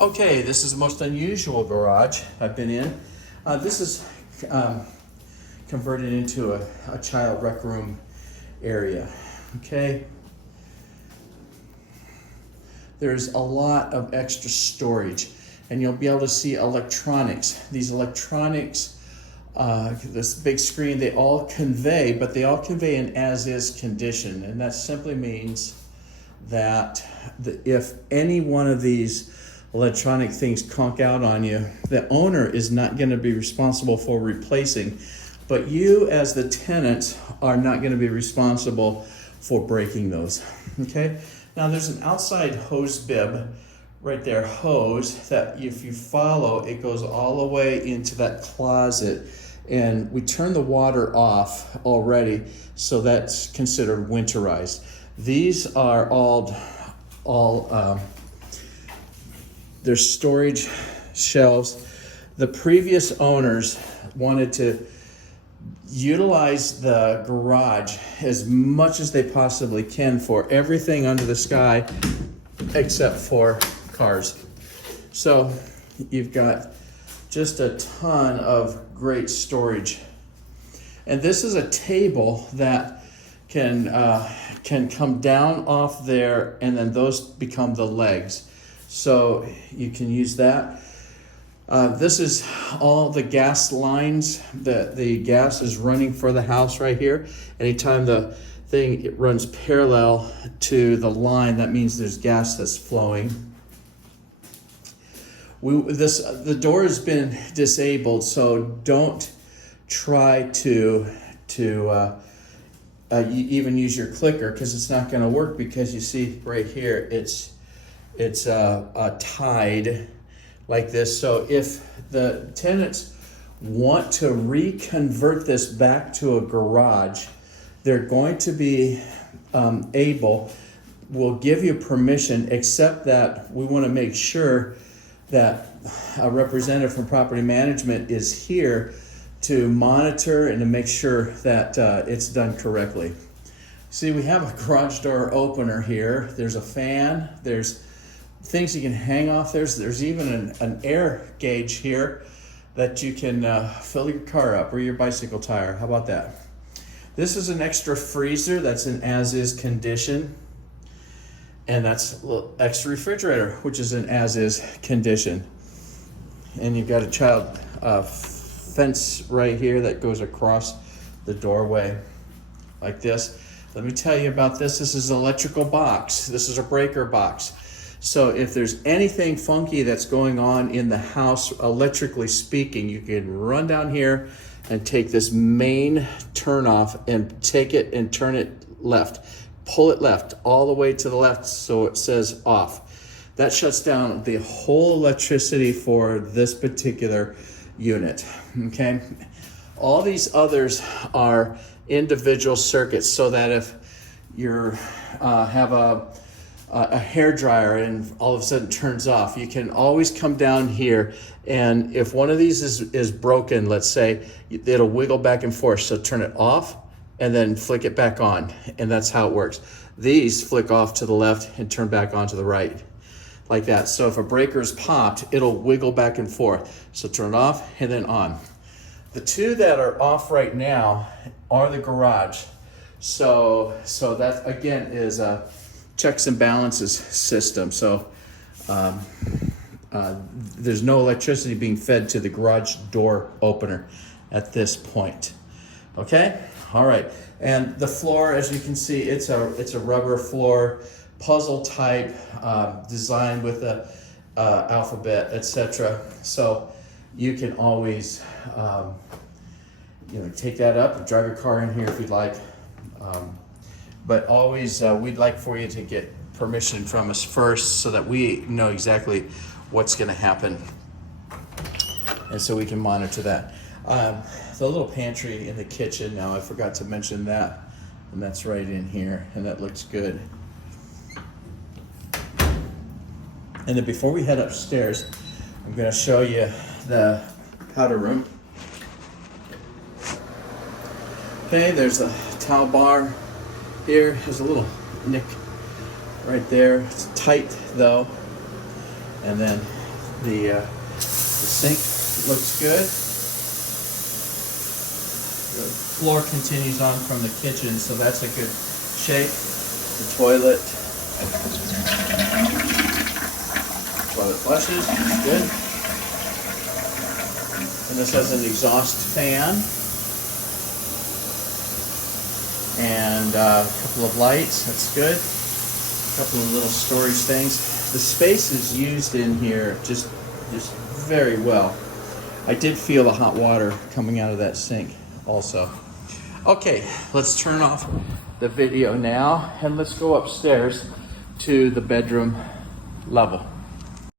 Okay, this is the most unusual garage I've been in. This is converted into a child rec room area. Okay. There's a lot of extra storage, and you'll be able to see electronics. These electronics, this big screen, they all convey, but they all convey an as-is condition, and that simply means that if any one of these electronic things conk out on you, the owner is not going to be responsible for replacing, but you as the tenant are not going to be responsible for breaking those. Okay, now there's an outside hose bib right there, hose, that if you follow, it goes all the way into that closet, and we turn the water off already, so that's considered winterized. These are all there's storage shelves. The previous owners wanted to utilize the garage as much as they possibly can for everything under the sky except for cars. So you've got just a ton of great storage. And this is a table that can come down off there, and then those become the legs. So you can use that. This is all the gas lines. The gas is running for the house right here. Anytime the thing it runs parallel to the line, that means there's gas that's flowing. The door has been disabled, so don't try to even use your clicker, because it's not going to work, because you see right here it's tied like this. So if the tenants want to reconvert this back to a garage, they're going to be we'll give you permission, except that we want to make sure that a representative from property management is here to monitor and to make sure that it's done correctly. See, we have a garage door opener here. There's a fan. There's things you can hang off. There's even an air gauge here that you can fill your car up, or your bicycle tire. How about that? This is an extra freezer that's in as-is condition. And that's a little extra refrigerator, which is in as-is condition. And you've got a child fence right here that goes across the doorway like this. Let me tell you about this. This is an electrical box. This is a breaker box. So if there's anything funky that's going on in the house, electrically speaking, you can run down here and take this main turn off and take it and turn it left. Pull it left, all the way to the left, so it says off. That shuts down the whole electricity for this particular unit, okay? All these others are individual circuits, so that if you have a hair dryer and all of a sudden turns off, you can always come down here, and if one of these is broken, let's say, it'll wiggle back and forth. So turn it off and then flick it back on, and that's how it works. These flick off to the left and turn back on to the right, like that. So if a breaker is popped, it'll wiggle back and forth. So turn it off and then on. The two that are off right now are the garage. So that again is a checks and balances system. So there's no electricity being fed to the garage door opener at this point. Okay, all right. And the floor, as you can see, it's a rubber floor, puzzle type, designed with the alphabet, etc. So you can always take that up and drive your car in here if you'd like. But always, we'd like for you to get permission from us first, so that we know exactly what's going to happen, and so we can monitor that. The little pantry in the kitchen, now I forgot to mention that, and that's right in here, and that looks good. And then before we head upstairs, I'm going to show you the powder room. Okay, there's the towel bar here. There's a little nick right there. It's tight though. And then The sink looks good. The floor continues on from the kitchen, so that's a good shape. The toilet flushes, good. And this has an exhaust fan. And a couple of lights, that's good. A couple of little storage things. The space is used in here just very well. I did feel the hot water coming out of that sink also. Okay, let's turn off the video now and let's go upstairs to the bedroom level.